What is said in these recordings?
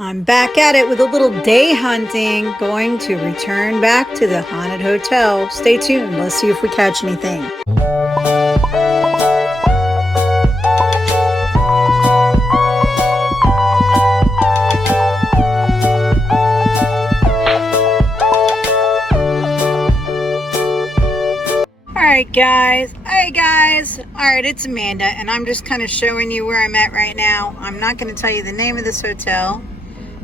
I'm back at it with a little day hunting, going to return back to the haunted hotel. Stay tuned, let's see if we catch anything. Alright guys, hey guys, alright, it's Amanda and I'm just kind of showing you where I'm at right now. I'm not going to tell you the name of this hotel.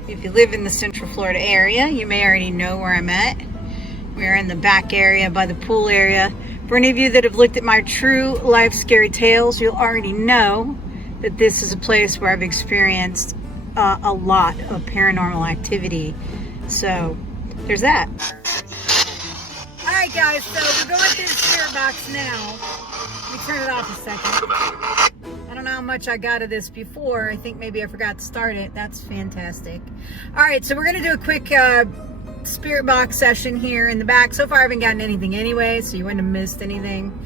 If you live in the Central Florida area, you may already know where I'm at. We're in the back area by the pool area. For any of you that have looked at my true life scary tales, you'll already know that this is a place where I've experienced a lot of paranormal activity. So there's that. Alright guys, so we're going through the spirit box now. Let me turn it off a second. I don't know how much I got of this before. I think maybe I forgot to start it. That's fantastic. Alright, so we're going to do a quick spirit box session here in the back. So far I haven't gotten anything anyway, so you wouldn't have missed anything.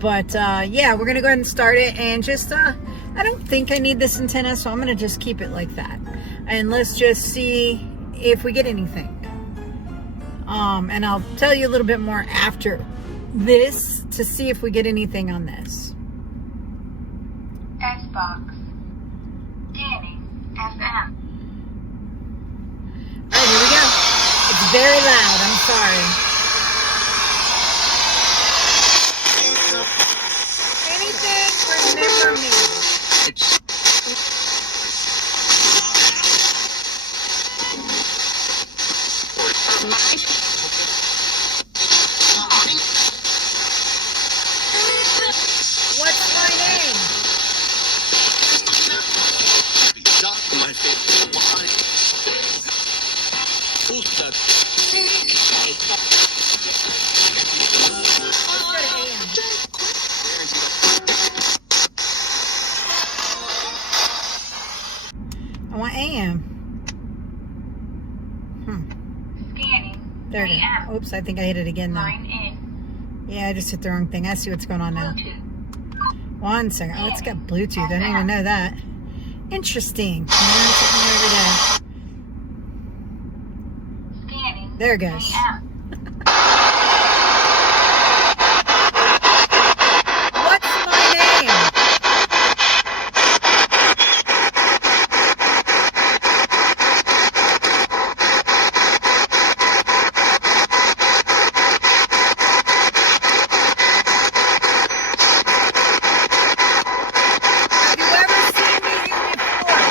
But yeah, we're going to go ahead and start it. And just, I don't think I need this antenna, so I'm going to just keep it like that. And let's just see if we get anything. And I'll tell you a little bit more after this to see if we get anything on this. Xbox. Danny. FM. Alright, here we go. It's very loud, I'm sorry. Anything, remember me. What's my name? I want AM. Scanning. There we go. Oops, I think I hit it again now. Line in. Yeah, I just hit the wrong thing. I see what's going on now. Bluetooth. 1 second. Oh, it's got Bluetooth. I didn't even know that. Interesting. Learn something every day. Scanning. There it goes. AM. What's my name? Have you ever seen me here before?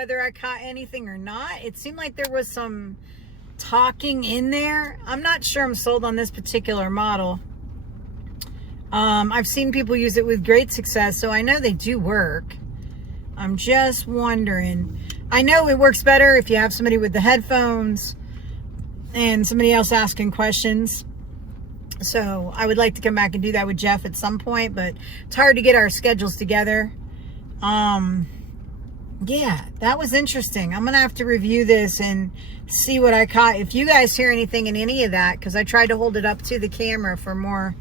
whether I caught anything or not. It seemed like there was some talking in there. I'm not sure I'm sold on this particular model. I've seen people use it with great success, so I know they do work. I'm just wondering. I know it works better if you have somebody with the headphones and somebody else asking questions. So I would like to come back and do that with Jeff at some point, but it's hard to get our schedules together. Yeah, that was interesting. I'm gonna have to review this and see what I caught. If you guys hear anything in any of that, because I tried to hold it up to the camera for more,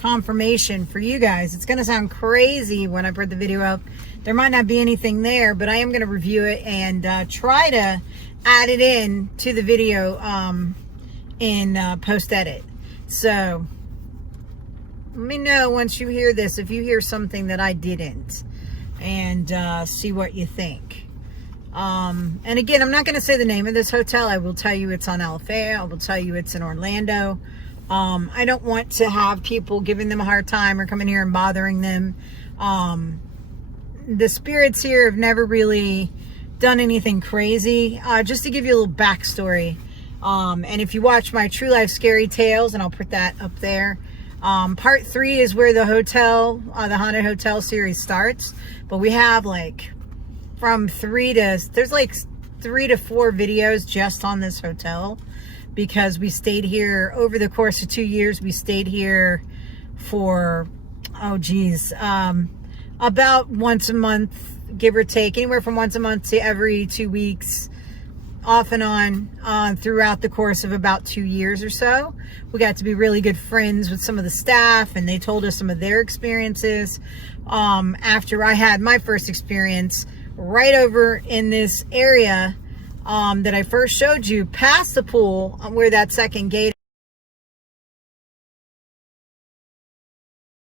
confirmation for you guys. It's gonna sound crazy when I put the video up. There might not be anything there, but I am gonna review it and try to add it in to the video in post edit. So let me know once you hear this, if you hear something that I didn't, and see what you think. And again, I'm not going to say the name of this hotel. I will tell you it's on LFA. I will tell you it's in Orlando. I don't want to have people giving them a hard time or coming here and bothering them. The spirits here have never really done anything crazy. Just to give you a little backstory. And if you watch my True Life Scary Tales, and I'll put that up there, part 3 is where the hotel, the haunted hotel series starts. But we have there's 3 to 4 videos just on this hotel, because we stayed here over the course of 2 years. We stayed here for, about once a month, give or take, anywhere from once a month to every 2 weeks, off and on, throughout the course of about 2 years or so. We got to be really good friends with some of the staff, and they told us some of their experiences. After I had my first experience right over in this area that I first showed you, past the pool, where that second gate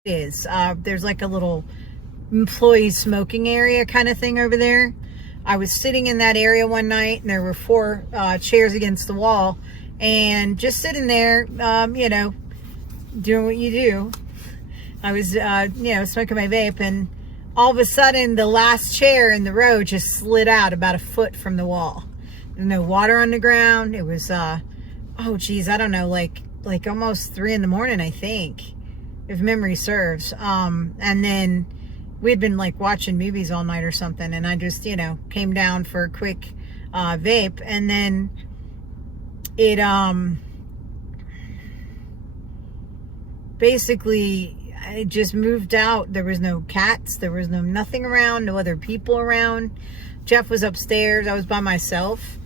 is. There's like a little employee smoking area kind of thing over there. I was sitting in that area one night, and there were 4 chairs against the wall, and just sitting there, doing what you do. I was, smoking my vape, and all of a sudden, the last chair in the row just slid out about a foot from the wall. There's no water on the ground. It was, I don't know, like almost 3 in the morning, I think, if memory serves. And then we'd been watching movies all night or something, and I just, came down for a quick vape, and then it basically, I just moved out. There was no cats, there was nothing around, no other people around. Jeff was upstairs, I was by myself,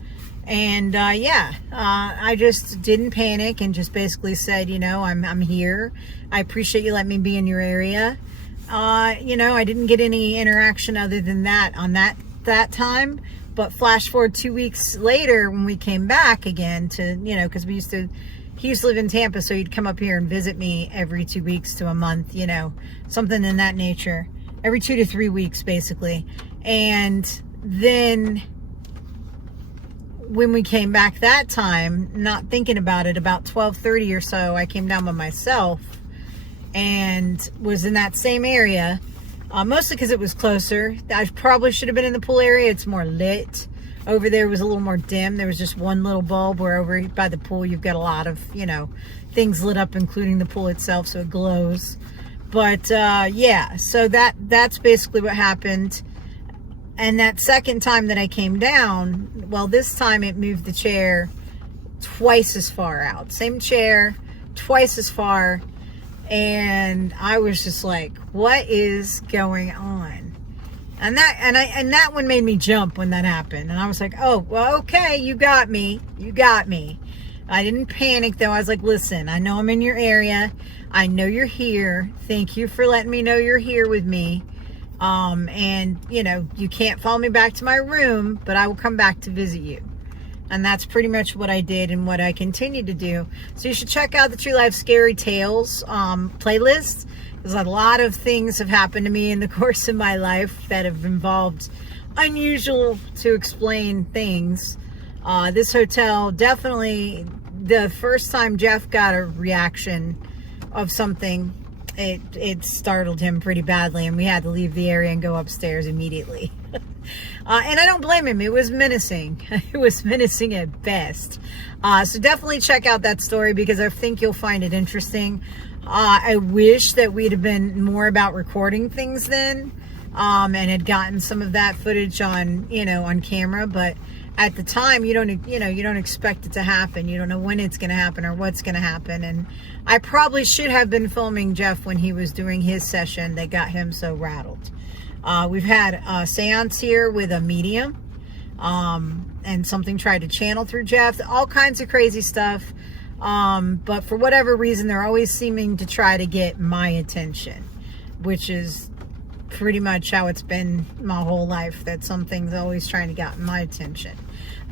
and I just didn't panic and just basically said, I'm here. I appreciate you letting me be in your area. I didn't get any interaction other than that on that time. But flash forward 2 weeks later, when we came back again to, because he used to live in Tampa, so he'd come up here and visit me every 2 weeks to a month, something in that nature, every 2 to 3 weeks basically. And then when we came back that time, not thinking about it, about 12:30 or so, I came down by myself and was in that same area, mostly because it was closer. I probably should have been in the pool area. It's more lit. Over there was a little more dim. There was just one little bulb, where over by the pool you've got a lot of, things lit up, including the pool itself, so it glows. But so that's basically what happened. And that second time that I came down, well, this time it moved the chair twice as far out. Same chair, twice as far. And I was just like, what is going on? And that one made me jump when that happened. And I was like, oh, well, okay, you got me. I didn't panic, though. I was like, listen, I know I'm in your area. I know you're here. Thank you for letting me know you're here with me. And you can't follow me back to my room, but I will come back to visit you. And that's pretty much what I did and what I continue to do. So you should check out the True Life Scary Tales playlist, because a lot of things have happened to me in the course of my life that have involved unusual to explain things. This hotel, definitely, the first time Jeff got a reaction of something, it startled him pretty badly, and we had to leave the area and go upstairs immediately. And I don't blame him. It was menacing. It was menacing at best. So definitely check out that story because I think you'll find it interesting. I wish that we'd have been more about recording things then, and had gotten some of that footage on, on camera. But at the time, you don't expect it to happen. You don't know when it's going to happen or what's going to happen. And I probably should have been filming Jeff when he was doing his session that got him so rattled. We've had a seance here with a medium, and something tried to channel through Jeff, all kinds of crazy stuff. But for whatever reason, they're always seeming to try to get my attention, which is pretty much how it's been my whole life, that something's always trying to get my attention.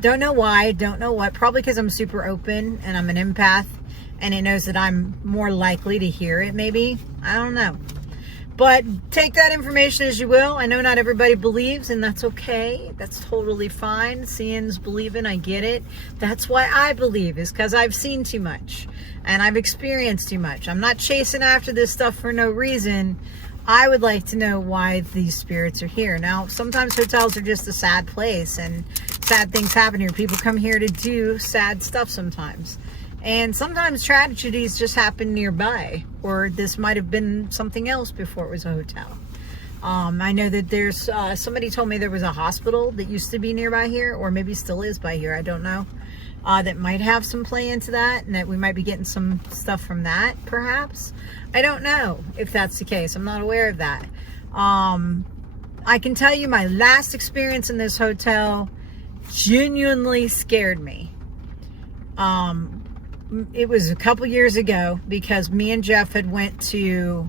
Don't know why, don't know what. Probably because I'm super open and I'm an empath and it knows that I'm more likely to hear it, maybe. I don't know. But take that information as you will. I know not everybody believes, and that's okay. That's totally fine. Seeing's believing. I get it. That's why I believe, is because I've seen too much and I've experienced too much. I'm not chasing after this stuff for no reason. I would like to know why these spirits are here. Now, sometimes hotels are just a sad place and sad things happen here. People come here to do sad stuff sometimes. And sometimes tragedies just happen nearby, or this might have been something else before it was a hotel. I know that there's, somebody told me there was a hospital that used to be nearby here, or maybe still is by here, I don't know, that might have some play into that, and that we might be getting some stuff from that, perhaps. I don't know if that's the case. I'm not aware of that. I can tell you my last experience in this hotel genuinely scared me. It was a couple years ago because me and Jeff had went to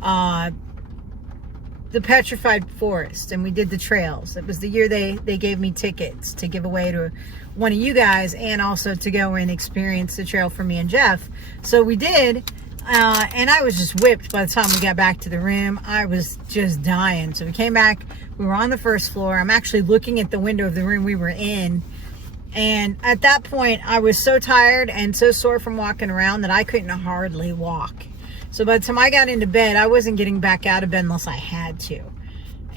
the Petrified Forest and we did the trails. It was the year they gave me tickets to give away to one of you guys and also to go and experience the trail for me and Jeff. So we did, and I was just whipped by the time we got back to the room. I was just dying. So we came back, we were on the first floor. I'm actually looking at the window of the room we were in. And at that point, I was so tired and so sore from walking around that I couldn't hardly walk. So by the time I got into bed, I wasn't getting back out of bed unless I had to.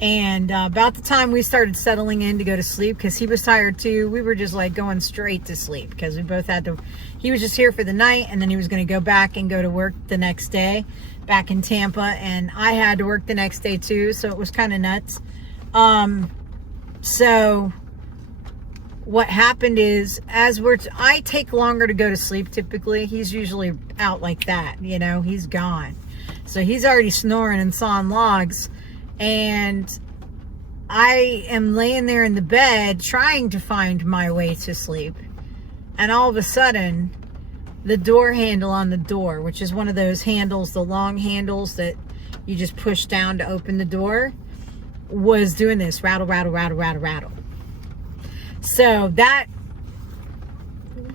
And about the time we started settling in to go to sleep, because he was tired too, we were just like going straight to sleep because we both had to. He was just here for the night, and then he was going to go back and go to work the next day back in Tampa. And I had to work the next day too, so it was kind of nuts. So what happened is, I take longer to go to sleep typically. He's usually out like that, he's gone. So he's already snoring and sawing logs. And I am laying there in the bed trying to find my way to sleep. And all of a sudden, the door handle on the door, which is one of those handles, the long handles that you just push down to open the door, was doing this rattle, rattle, rattle, rattle, rattle. So that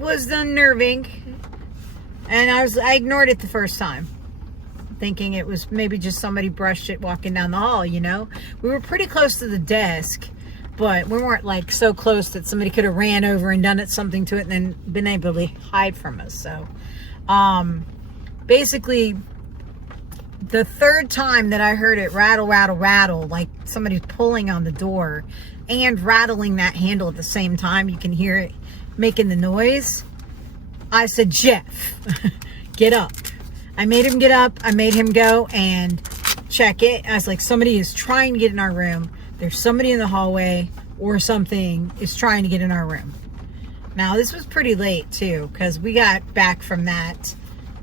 was unnerving, and I ignored it the first time, thinking it was maybe just somebody brushed it walking down the hall. We were pretty close to the desk, but we weren't like so close that somebody could have ran over and done something to it and then been able to hide from us. So basically the third time that I heard it rattle, rattle, rattle, like somebody's pulling on the door and rattling that handle at the same time, you can hear it making the noise. I said, Jeff, get up. I made him get up. I made him go and check it. I was like, somebody is trying to get in our room. There's somebody in the hallway or something is trying to get in our room. Now, this was pretty late too, because we got back from that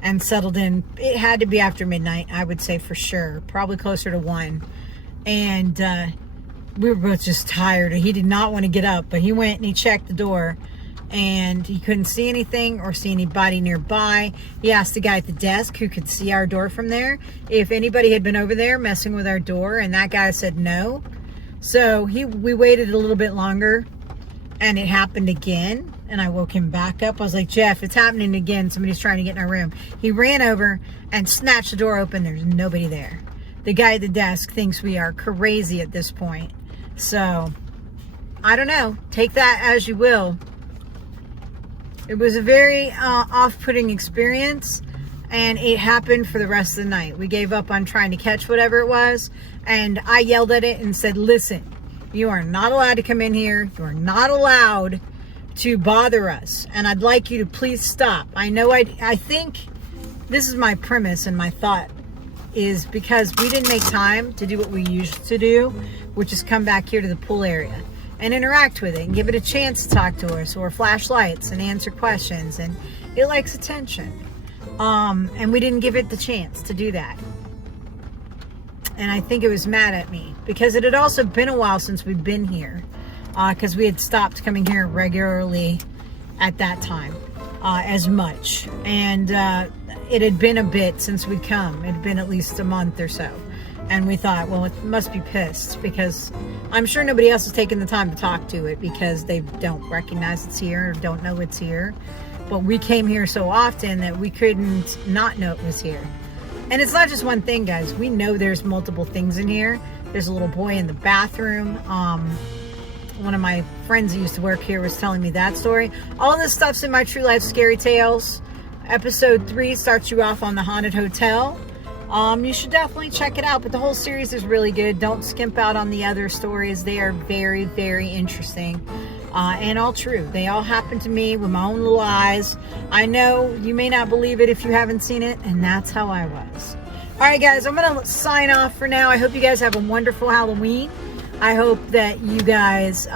and settled in. It had to be after midnight, I would say for sure. Probably closer to 1. And we were both just tired. He did not want to get up, but he went and he checked the door and he couldn't see anything or see anybody nearby. He asked the guy at the desk who could see our door from there if anybody had been over there messing with our door, and that guy said no. So we waited a little bit longer, and it happened again, and I woke him back up. I was like, Jeff, it's happening again. Somebody's trying to get in our room. He ran over and snatched the door open. There's nobody there. The guy at the desk thinks we are crazy at this point. So, I don't know. Take that as you will. It was a very off-putting experience, and it happened for the rest of the night. We gave up on trying to catch whatever it was, and I yelled at it and said, listen, You are not allowed to come in here. You are not allowed to bother us. And I'd like you to please stop. I know I think this is my premise and my thought is because we didn't make time to do what we used to do, which is come back here to the pool area and interact with it and give it a chance to talk to us or flash lights and answer questions. And it likes attention. And we didn't give it the chance to do that. And I think it was mad at me because it had also been a while since we'd been here, because we had stopped coming here regularly at that time as much. And it had been a bit since we'd come. It had been at least a month or so. And we thought, well, it must be pissed because I'm sure nobody else has taken the time to talk to it because they don't recognize it's here or don't know it's here. But we came here so often that we couldn't not know it was here. And it's not just one thing, guys. We know there's multiple things in here. There's a little boy in the bathroom. One of my friends who used to work here was telling me that story. All this stuff's in my True Life Scary Tales. Episode 3 starts you off on the haunted hotel. You should definitely check it out. But the whole series is really good. Don't skimp out on the other stories. They are very, very interesting. And all true. They all happened to me with my own little eyes. I know you may not believe it if you haven't seen it, and that's how I was. All right, guys, I'm going to sign off for now. I hope you guys have a wonderful Halloween. I hope that you guys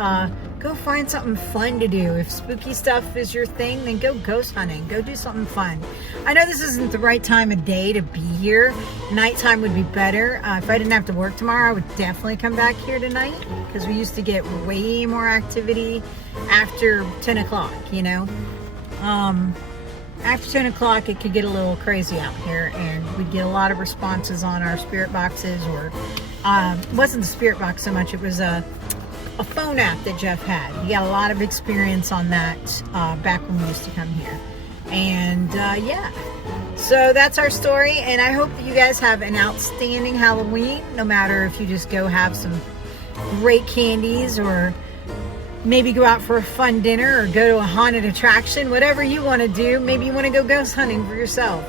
go find something fun to do. If spooky stuff is your thing, then go ghost hunting. Go do something fun. I know this isn't the right time of day to be here. Nighttime would be better. If I didn't have to work tomorrow, I would definitely come back here tonight because we used to get way more activity after 10 o'clock, you know. After 10 o'clock, it could get a little crazy out here, and we'd get a lot of responses on our spirit boxes, or it wasn't the spirit box so much, it was a phone app that Jeff had. He got a lot of experience on that back when we used to come here. And yeah, so that's our story, and I hope that you guys have an outstanding Halloween, no matter if you just go have some great candies or maybe go out for a fun dinner or go to a haunted attraction, whatever you want to do. Maybe you want to go ghost hunting for yourself.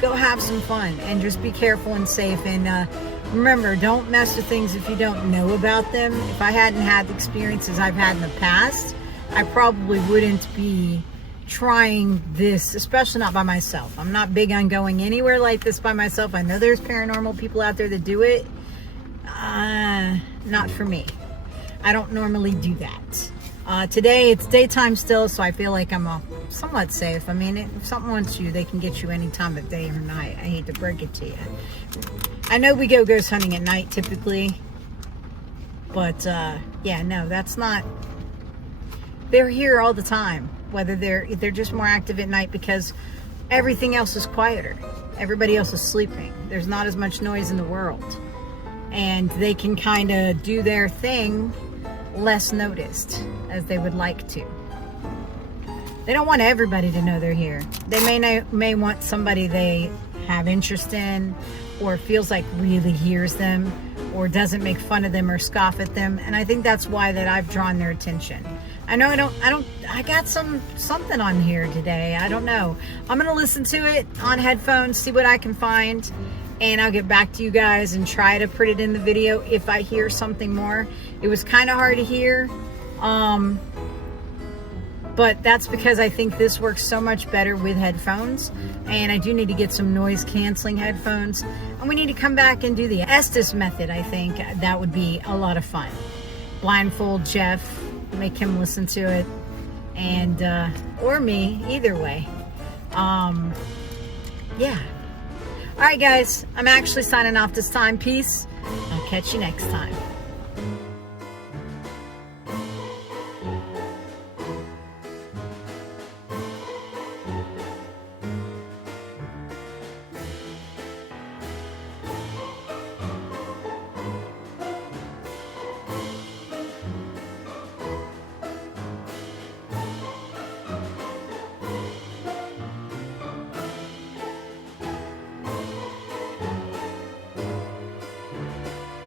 Go have some fun and just be careful and safe. And remember, don't mess with things if you don't know about them. If I hadn't had the experiences I've had in the past, I probably wouldn't be trying this, especially not by myself. I'm not big on going anywhere like this by myself. I know there's paranormal people out there that do it. Not for me. I don't normally do that. Today it's daytime still, so I feel like I'm somewhat safe. I mean, if something wants you, they can get you any time of day or night. I hate to break it to you. I know we go ghost hunting at night typically, but yeah, no, that's not. They're here all the time. Whether they're just more active at night because everything else is quieter. Everybody else is sleeping. There's not as much noise in the world, and they can kind of do their thing less noticed as they would like to. They don't want everybody to know they're here. They may want somebody they have interest in or feels like really hears them or doesn't make fun of them or scoff at them. And I think that's why that I've drawn their attention. I know I got something on here today. I don't know. I'm going to listen to it on headphones, see what I can find. And I'll get back to you guys and try to put it in the video if I hear something more. It was kind of hard to hear. But that's because I think this works so much better with headphones. And I do need to get some noise canceling headphones. And we need to come back and do the Estes method. I think that would be a lot of fun. Blindfold Jeff, make him listen to it. And, or me, either way. Yeah. All right, guys, I'm actually signing off this time. Peace. I'll catch you next time.